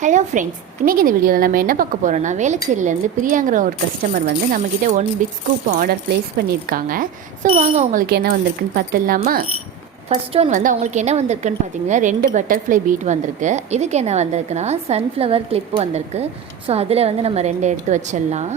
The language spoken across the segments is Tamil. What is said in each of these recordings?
ஹலோ ஃப்ரெண்ட்ஸ், இன்றைக்கி இந்த வீடியோவில் நம்ம என்ன பார்க்க போகிறோம்னா, வேளச்சேரியிலேருந்து பிரியாங்கிற ஒரு கஸ்டமர் வந்து நம்மக்கிட்ட 1 பிக் ஸ்கூப் ஆர்டர் ப்ளேஸ் பண்ணியிருக்காங்க. ஸோ வாங்க அவங்களுக்கு என்ன வந்திருக்குன்னு பார்த்துடலாமா. ஃபர்ஸ்ட் ஒன் வந்து அவங்களுக்கு என்ன வந்திருக்குன்னு பார்த்தீங்கன்னா 2 பட்டர்ஃப்ளை பீட் வந்திருக்கு. இதுக்கு என்ன வந்திருக்குன்னா சன்ஃப்ளவர் கிளிப்பு வந்திருக்கு. ஸோ அதில் வந்து நம்ம 2 எடுத்து வச்சிடலாம்.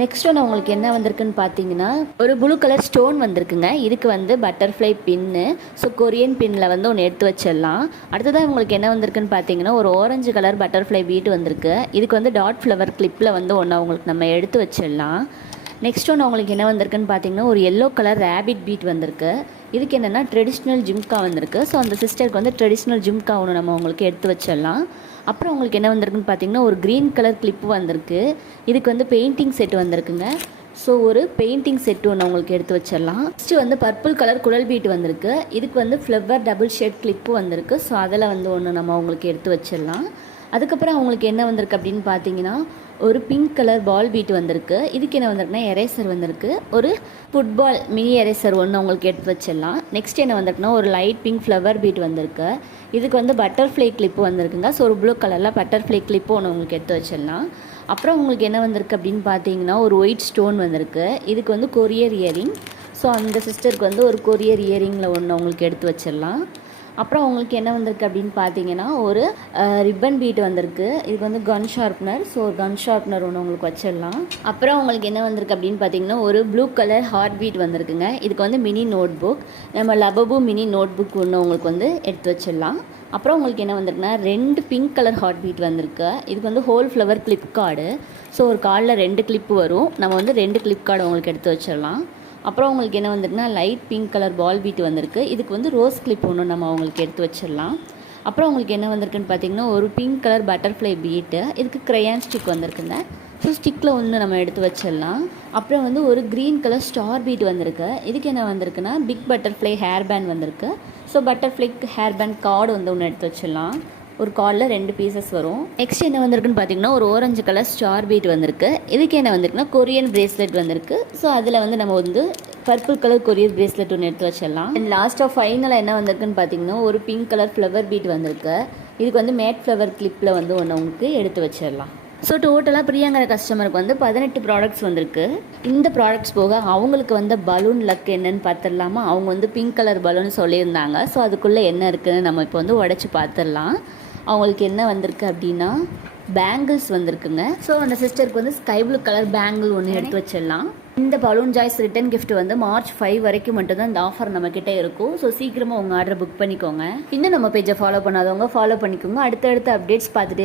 நெக்ஸ்ட் ஒன்று அவங்களுக்கு என்ன வந்திருக்குன்னு பார்த்தீங்கன்னா ஒரு ப்ளூ கலர் ஸ்டோன் வந்திருக்குங்க. இதுக்கு வந்து பட்டர்ஃப்ளை பின்னு, ஸோ கொரியன் பின்னில் வந்து ஒன்று எடுத்து வச்சிடலாம். அடுத்ததாக உங்களுக்கு என்ன வந்திருக்குன்னு பார்த்தீங்கன்னா ஒரு ஆரஞ்சு கலர் பட்டர்ஃப்ளை பீட் வந்திருக்கு. இதுக்கு வந்து டாட் ஃப்ளவர் கிளிப்பில் வந்து ஒன்று அவங்களுக்கு நம்ம எடுத்து வச்சிடலாம். நெக்ஸ்ட் ஒன்று அவங்களுக்கு என்ன வந்திருக்குன்னு பார்த்தீங்கன்னா ஒரு எல்லோ கலர் ரேபிட் பீட் வந்திருக்கு. இதுக்கு என்னென்னா ட்ரெடிஷ்னல் ஜிம்கா வந்திருக்கு. ஸோ அந்த சிஸ்டருக்கு வந்து ட்ரெடிஷ்னல் ஜிம்கா ஒன்று நம்ம அவங்களுக்கு எடுத்து வச்சிடலாம். அப்புறம் உங்களுக்கு என்ன வந்திருக்குன்னு பார்த்தீங்கன்னா ஒரு க்ரீன் கலர் கிளிப்பு வந்திருக்கு. இதுக்கு வந்து பெயிண்டிங் செட் வந்திருக்குங்க. ஸோ ஒரு பெயிண்டிங் செட்டு ஒன்று உங்களுக்கு எடுத்து வச்சிடலாம். நெக்ஸ்ட்டு வந்து பர்பிள் கலர் குழல் பீட் வந்திருக்கு. இதுக்கு வந்து ஃப்ளவர் டபுள் ஷேட் கிளிப்பு வந்திருக்கு. ஸோ அதில் வந்து ஒன்று நம்ம அவங்களுக்கு எடுத்து வச்சிடலாம். அதுக்கப்புறம் அவங்களுக்கு என்ன வந்திருக்கு அப்படின்னு பார்த்தீங்கன்னா ஒரு பிங்க் கலர் பால் பீட் வந்திருக்கு. இதுக்கு என்ன வந்திருக்குன்னா எரேசர் வந்திருக்கு. ஒரு ஃபுட்பால் மினி எரேசர் ஒன்று அவங்களுக்கு எடுத்து வச்சிடலாம். நெக்ஸ்ட் என்ன வந்திருக்குன்னா ஒரு லைட் பிங்க் ஃப்ளவர் பீட் வந்திருக்கு. இதுக்கு வந்து பட்டர்ஃப்ளை கிளிப்பு வந்திருக்குங்க. ஸோ ஒரு ப்ளூ கலரில் பட்டர்ஃப்ளை கிளிப்பு ஒன்று உங்களுக்கு எடுத்து வச்சிடலாம். அப்புறம் உங்களுக்கு என்ன வந்திருக்கு அப்படின்னு பார்த்தீங்கன்னா ஒரு ஒயிட் ஸ்டோன் வந்திருக்கு. இதுக்கு வந்து கொரியர் இயரிங். ஸோ அந்த சிஸ்டருக்கு வந்து ஒரு கொரியர் இயரிங்கில் ஒன்று உங்களுக்கு எடுத்து வச்சிடலாம். அப்புறம் உங்களுக்கு என்ன வந்திருக்கு அப்படின்னு பார்த்தீங்கன்னா ஒரு ரிப்பன் பீட் வந்திருக்கு. இதுக்கு வந்து கன் ஷார்ப்னர். ஸோ ஒரு கன் ஷார்ப்னர் ஒன்று உங்களுக்கு வச்சிடலாம். அப்புறம் உங்களுக்கு என்ன வந்திருக்கு அப்படின்னு பார்த்தீங்கன்னா ஒரு ப்ளூ கலர் ஹார்ட் பீட் வந்திருக்குங்க. இதுக்கு வந்து மினி நோட் புக், நம்ம லபபு மினி நோட் புக் ஒன்று உங்களுக்கு வந்து எடுத்து வச்சிடலாம். அப்புறம் உங்களுக்கு என்ன வந்திருக்குன்னா 2 பிங்க் கலர் ஹார்ட் பீட் வந்திருக்கு. இதுக்கு வந்து whole flower clip card. So ஒரு கார்டில் 2 கிளிப்பு வரும். நம்ம வந்து 2 கிளிப் கார்டு உங்களுக்கு எடுத்து வச்சிடலாம். அப்புறம் உங்களுக்கு என்ன வந்திருக்குன்னா light pink colour ball bead வந்திருக்கு. இதுக்கு வந்து ரோஸ் கிளிப் ஒன்று நம்ம அவங்களுக்கு எடுத்து வச்சிடலாம். அப்புறம் உங்களுக்கு என்ன வந்திருக்குன்னு பார்த்தீங்கன்னா ஒரு பிங்க் கலர் பட்டர்ஃப்ளை பீட்டு. இதுக்கு க்ரையான் ஸ்டிக் வந்திருக்குங்க. ஸோ ஸ்டிக்கில் ஒன்று நம்ம எடுத்து வச்சிடலாம். அப்புறம் வந்து ஒரு க்ரீன் கலர் ஸ்டார் பீட் வந்திருக்கு. இதுக்கு என்ன வந்திருக்குன்னா பிக் பட்டர்ஃப்ளை ஹேர் பேண்ட் வந்திருக்கு. So butterfly hair band card வந்து ஒன்று எடுத்து வச்சிடலாம். ஒரு கார்டில் 2 பீசஸ் வரும். நெக்ஸ்ட் என்ன வந்திருக்குன்னு பார்த்தீங்கன்னா ஒரு ஆரஞ்சு கலர் ஸ்டார் பீட் வந்திருக்கு. இதுக்கு என்ன வந்திருக்குன்னா கொரியன் பிரேஸ்லெட் வந்திருக்கு. ஸோ அதில் வந்து நம்ம வந்து பர்பிள் கலர் கொரியர் பிரேஸ்லெட் ஒன்று எடுத்து வச்சிடலாம். அண்ட் லாஸ்ட்டாக ஃபைனலாக என்ன வந்திருக்குன்னு பார்த்தீங்கன்னா ஒரு பிங்க் கலர் ஃப்ளவர் பீட் வந்திருக்கு. இதுக்கு வந்து மேட் ஃப்ளவர் கிளிப்பில் வந்து ஒன்று உங்களுக்கு எடுத்து வச்சிடலாம். ஸோ டோட்டலாக பிரியாங்கிற கஸ்டமருக்கு வந்து 18 ப்ராடக்ட்ஸ் வந்திருக்கு. இந்த ப்ராடக்ட்ஸ் போக அவங்களுக்கு வந்து பலூன் லக் என்னன்னு பார்த்துடலாமா. அவங்க வந்து பிங்க் கலர் பலூன் சொல்லியிருந்தாங்க. ஸோ அதுக்குள்ளே என்ன இருக்குதுன்னு நம்ம இப்போ வந்து உடச்சி பார்த்துடலாம். அவங்களுக்கு என்ன வந்திருக்கு அப்படின்னா பேங்கிள்ஸ் வந்திருக்குங்க. ஸோ அந்த சிஸ்டருக்கு வந்து ஸ்கை ப்ளூ கலர் பேங்கிள் ஒன்று எடுத்து வச்சிடலாம். இந்த பலூன் ஜாய்ஸ் ரிட்டன் கிஃப்ட் வந்து மார்ச் 5 வரைக்கும் மட்டும்தான் இந்த ஆஃபர் நம்மக்கிட்ட இருக்கும். ஸோ சீக்கிரமாக உங்கள் ஆர்டரை புக் பண்ணிக்கோங்க. இன்னும் நம்ம பேஜை ஃபாலோ பண்ணாதவங்க ஃபாலோ பண்ணிக்கோங்க. அடுத்தடுத்த அப்டேட்ஸ் பார்த்துட்டே